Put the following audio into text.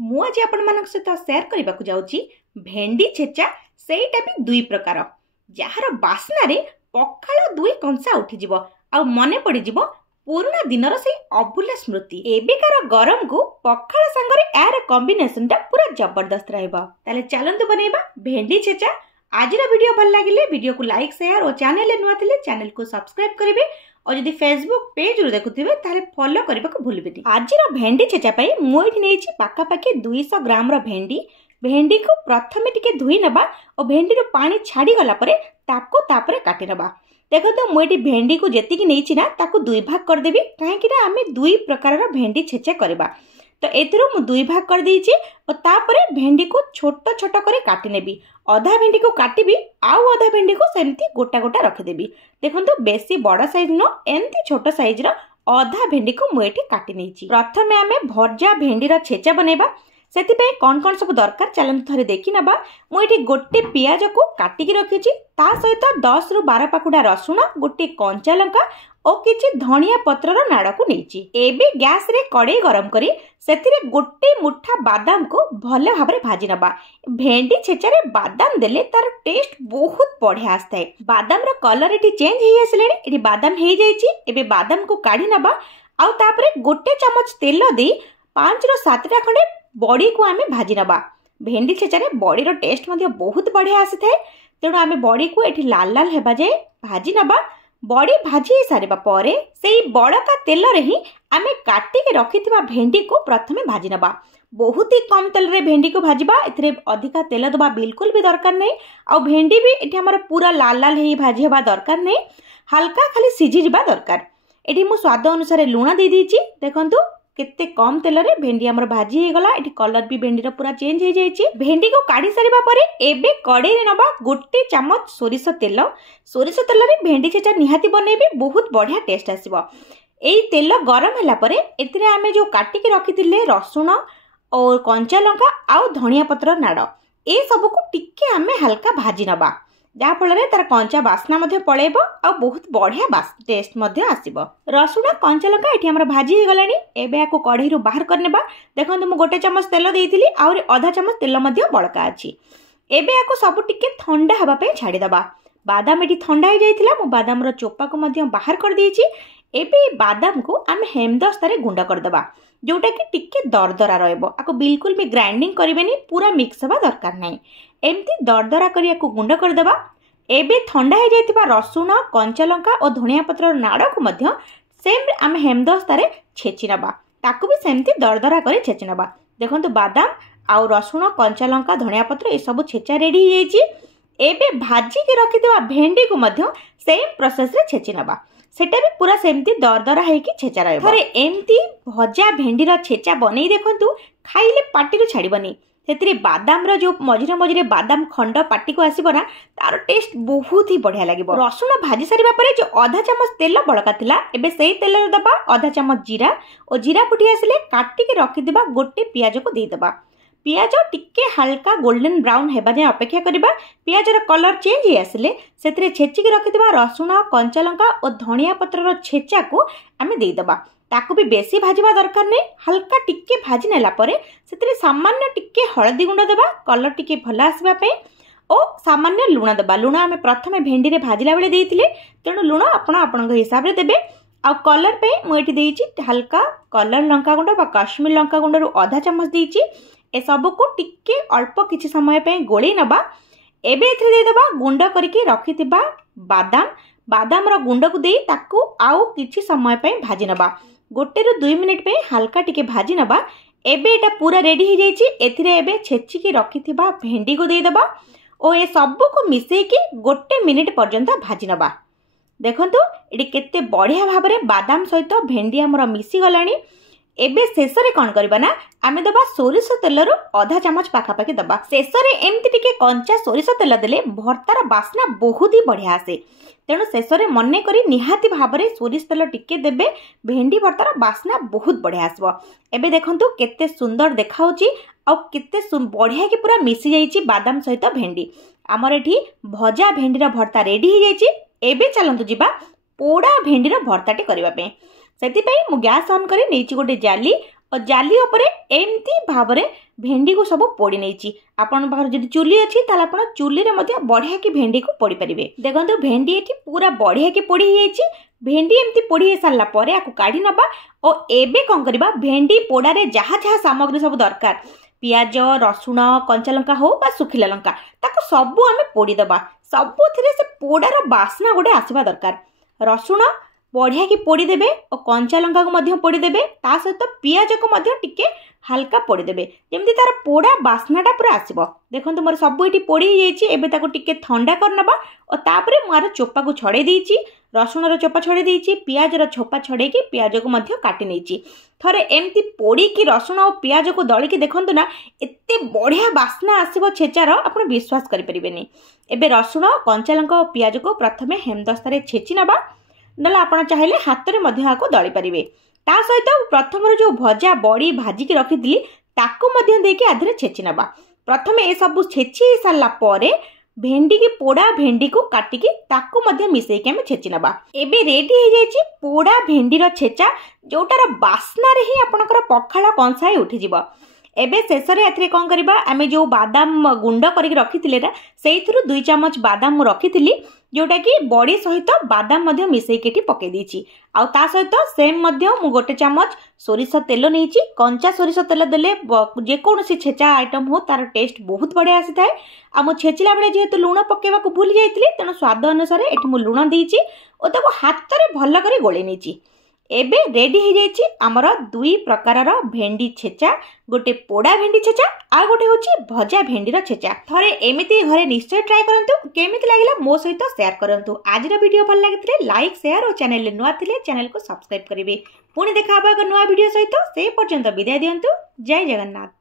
मु आज आपण मानक सहित शेयर करबा को जाउची भेंडी छेचा सेटा भी दुई प्रकार जार बास्ना रे पखाल दुई कंसा उठी जिवो आ मने पड़ी जिवो पुराना दिनर से अभूला स्मृति। एबेकार गरम को पखाल संगरे यार कॉम्बिनेशन टा पूरा जबरदस्त रहबा। ताले चलंतु बनेबा भेंडी छेचा। आजिरा वीडियो भल लागिले वीडियो को लाइक शेयर और चैनल नुआ थिले चैनल को सब्सक्राइब करिवे और यदि फेसबुक पेज रो देखुथिबे ताले फॉलो करबा को भूलबेनी। आजिरा भेंडी छेचा पई मु एठी नेछि पाका पाकी 200 ग्राम रो भेंडी को प्रथमे टिके धुई नबा और भेंडी रो पानी छाड़ी गला परे ताको तापरे काटी नबा। देखो तो मुझे भेंडी को जेतिकी नहीं ना ताको दुई भाग कर देबी कहीं आमे दुई प्रकार रो भेंडी छेचा करबा। तो एथिरो मु दुई भाग कर देइछि और तापरे भेंडी को छोट छोट करे काटी नेबी। अधा भेंडी को काटिबी आउ अधा भेंडी को सेमती गोटा गोटा रखि देबी। देखो तो बेसी बड़ साइज न एमती छोट साइज रो अधा भेंडी को मु एठी काटी नेछि। प्रथमे आमे भर्जा भेंडी रो छेचा बनेबा। सेतिपे कौन कौन सब दरकार चलंतु थरे देखि नबा। मु एठी गोटे पियाज को काटिकी रखिछि ता सहित 10 रु 12 पाकुडा रसुण गोटे कंचा लंका और किछि धनिया पत्र रो नाड़ को नेछि। एबे गैस रे कड़ाई गरम करी सेतिरे गोटे मुठा बादाम को भले भाबरे भाजी नबा। भेंडी छेचा रे बादाम देले तार टेस्ट बहुत बढ़िया आस्ताय। बादाम रो कलर एठी चेंज हेई आसलेनी। एठी बादाम हेई जाईछि। एबे बादाम को काढी नबा आउ तापरे गोटे चमच तेल दे 5 रु 7टा खंडे बड़ी को आमे भाजी नबा। भेंडी छेचारे बड़ी रो टेस्ट मध्य बहुत बढ़िया आसी थाए। तेणु आमे बड़ी को एठी लाल लाल हेबा जाए भाजी नबा। बड़ी भाजी सारिबा परे सेई बड़का तेल रे ही आमे काटी के रखिथिबा भेंडी को प्रथमे भाजी नबा। बहुत ही कम तेल रे भेंडी को भाजीबा। एथिरे अधिका तेल दबा बिल्कुल भी दरकार नै। आ भेंडी भी एठी हमर पूरा लाल लाल हेई भाजी हेबा दरकार नै। हल्का खाली सिझी जिबा दरकार। एठी मु स्वाद अनुसार लूण दे दीची। देखंतु केते कम तेल रे भेंडी हमर भाजी हे गला। एठी कलर भी भेंडी रो पूरा चेंज हे जाईची। भेंडी को काढी सारिबा परे एबे कड़ाई रे नबा गोटे चमच सोरिष तेल। सोरिष तेल रे भेंडी छेचा निहाती बनेबे बहुत बढ़िया टेस्ट आसीबो। एई तेल गरम होला परे एथिरे आमे जो काटी के रखिथिले रसुण और कंचा लंका आउ धनिया पत्र नाड़ ए सब को टिके आमे हल्का भाजी नबा। जा फल तार कंचा बास्ना पलैबो आ बहुत बढ़िया टेस्ट आसीबो। रसुण कंचा लंका एठी हमर भाजी हे गलानी। एबे याको कढ़ाई रु बाहर करनेबा। देखंतु मु गोटे चमच तेल देइथिली आउरी आधा चमच तेल बळका अछि। एबे याको सब टिके ठंडा हबा पे छाडी दबा। बादाम एठी ठंडा हो जाइथिला। मु बादाम रो चोपा को बाहर कर देइछि। एबे बादाम को आमे हेमदस्तारे गुंडा कर दबा जोटा कि टिके दरदरा रहबो। आको बिल्कुल भी ग्राइंडिंग करिवेनी पूरा मिक्स हबा दरकार नै। एमती दरदरा करिया को गुंडा कर दबा। एबे ठंडा हो जाइथिबा रसुण कंचा लंका और धनिया पत्र नाड़ को मध्य सेम आमे हेमदस्तारे छेची नबा। ताको भी सेमती दरदरा करी छेची नबा। देखंतु बादाम आउ रसुण कंचा लंका धनिया पत्र ए सब छेचा रेडी हो जाइछि। एबे भाजी के रखिथिबा भेंडी को मध्य सेम प्रोसेस रे छेची नबा। सेटा भी पूरा सेमती दरदरा हेकी छेचा रहबो। थरे एमती भजा भेंडी रो छेचा बनै देखंतु खाइले पाटी रो छाड़ीबनी। सेतिरे बादाम रो जो मझिरे मझिरे बादाम खंड पाटी को आसीबो ना तार टेस्ट बहुत ही बढ़िया लागिबो। रसुण भाजी सारिबा परे जो आधा चमच तेल बळका थिला एबे सेई तेल रे दबा आधा चमच जीरा और जीरा फुटी आसिले काटी के रखि दिबा गोटे पियाज को दे दबा। पियाज टिके हल्का गोल्डन ब्राउन हेबा जाय अपेक्षा करिबा। पियाज रो कलर चेंज हे आसिले सेतिरे छेची के रखि दिबा रसुण कंचा लंका और धनिया पत्र रो छेचा को आमे दे दबा। ताको भी बेसी भाजीबा दरकार नै। हल्का टिके भाजी नेला परे सेतिरे सामान्य टिके हळदी गुंड देबा कलर टिके भला आसीबा पे और सामान्य लूण देबा। लूण आमे प्रथमे भेंडी रे भाजिला बेले देइथिले तेणु लूण आपण हिसाब रे देबे। आ कलर पे मु एठी देइछि हल्का कलर लंका गुंड बा काश्मीर लंका गुंड रो आधा चमच देइछि। ए सब को टिके अल्प किछि समय पे गोळी नबा। एबे एथरे दे देबा गुंड करके रखिथिबा बादाम रो गुंड को देई ताको आउ किछि समय पे भाजी नबा। गोटे रु 2 मिनिट पे हल्का टिके भाजी नबा। एबे एटा पूरा रेडी हो जाइछि। एथिरे एबे छेची के रखिथिबा भेंडी को दे दबा और ए सब को मिसेई के गोटे मिनिट पर्यंत भाजी नबा। देखंतु एडी केते बढ़िया भाबरे बादाम सहित भेंडी हमर मिसी गलानी। एबे शेषरे कौन करबा ना आमे दबा सोरिष तेल रो आधा चमच पाखा पाखी दबा। शेषरे एमती टिके कंचा सोरिष तेल देले भर्तार बास्ना बहुत ही बढ़िया आसे। तेणु शेषरे मने करी निहाती भाबरे सोरिष तेल टिके देबे। भेंडी भर्तार बास्ना बहुत बढ़िया आसबो। एबे देखंतु केते सुंदर देखाउची आ केते बढ़िया के पूरा मिसी जाइची बादाम सहित भेंडी। हमर एठी भजा भेंडी रो भर्ता रेडी हो जाइची। एबे चलंतु जिबा पोड़ा भेंडी रो भर्ताटी करबा पे। सेति पई मु गैस ऑन करी नेची गोटे जाली और जाली उपरे एमती भाव में भेंडी को सब पोड़ी नहीं। आपण पाखर जदि चुली अच्छी ताले आपण चुली रे मध्य बढ़िया की भेंडी को पोड़ी परिबे। देखंतु भेंडी एठी पूरा बढ़िया की पोड़ी जाइछि। भेंडी एमती पोड़ी सारा पर आपको काढ़ी नबा और एबे कौन करबा भेंडी पोड़ा रे जहाँ जहाँ सामग्री सब दरकार पियाज रसुण कंचा लंका हो बा सुखिला लंका ताको सबू आमे पोड़ी दबा। सबुथिरे से पोड़ार बास्ना गोटे आसवा दरकार। रसुण बढ़िया की पोड़ी देबे और कंचा लंका को मध्य पोड़ी देबे ता सहित पियाज को मध्य टिके हल्का पोड़ी देबे जेमती तार पोड़ा बास्नाटा पूरा आसीबो। देखंतु मोर सब एठी पोड़ी जाइछि। एबे ताको टिके ठंडा कर नबा और तापरे मार चोपा को छड़े देइछि। रसुणर चोपा छड़े देइछि। पियाजर चोपा छड़े की पियाज को मध्य काटी नेइछि। थरे एमती पोड़ी की रसुण और पियाज को दली की देखंतु ना एते बढ़िया बास्ना आसीबो छेचार आपण विश्वास करि परिबेनी। एबे रसुण कंचा लंका और पियाज को प्रथमे हेमदस्तारे छेची नबा नला आपण चाहिले हाथ रे मध्य आको दली परिबे। ता सहित प्रथम जो भजा बड़ी भाजी की रखिथिली ताको मध्य देके आधरे छेची नबा। प्रथमे ए सब छेची सारला परे भेंडी की पोड़ा भेंडी को काटिकी ताको मध्य मिसई के हमें छेची नबा। एबे रेडी हो जाइछि पोड़ा भेंडीर छेचा जोटार बास्ना रे ही आपनकर पखाला कंसाई उठी जिवो। एबे शेष रे एथरे कोन करबा आमे जो बादाम गुंड करिक रखिथिले रा सेइथुरु 2 चम्मच बादाम मु रखिथिली जोटा कि बड़ी सहित बादाम मध्य मिसई केटी पके दीची। आउ ता सहित सेम मध्य मु 1 चम्मच सोरिष तेल नहींची। कंचा सोरिष तेल देले जे कोनोसी छेचा आइटम हो तार टेस्ट बहुत बढ़िया आसी थाए। आ मु छेचिला बेले जेहेतु लूण पकेबा को भूली जाइतिली तेनु स्वाद अनुसार एठी मु लूण देइची ओ ताको हाथ रे भल्ला करी गोळे नेची। एबे रेडी हो जाइछि हमर 2 प्रकारर भेंडी छेचा गोटे पोड़ा भेंडी छेचा आ गोटे होछि भजा भेंडीर छेचा। थरे एमिति घरे निश्चय ट्राई करंतु। केमिति लागिला मो सहित शेयर करंतु। आजिर वीडियो भल लागिथिले लाइक शेयर और चैनल ले नुआ थिले चैनल को सब्सक्राइब करिवे। पुणी देखा एक नुआ वीडियो सहित से पर्यंत विदाय दियंतु। जय जगन्नाथ।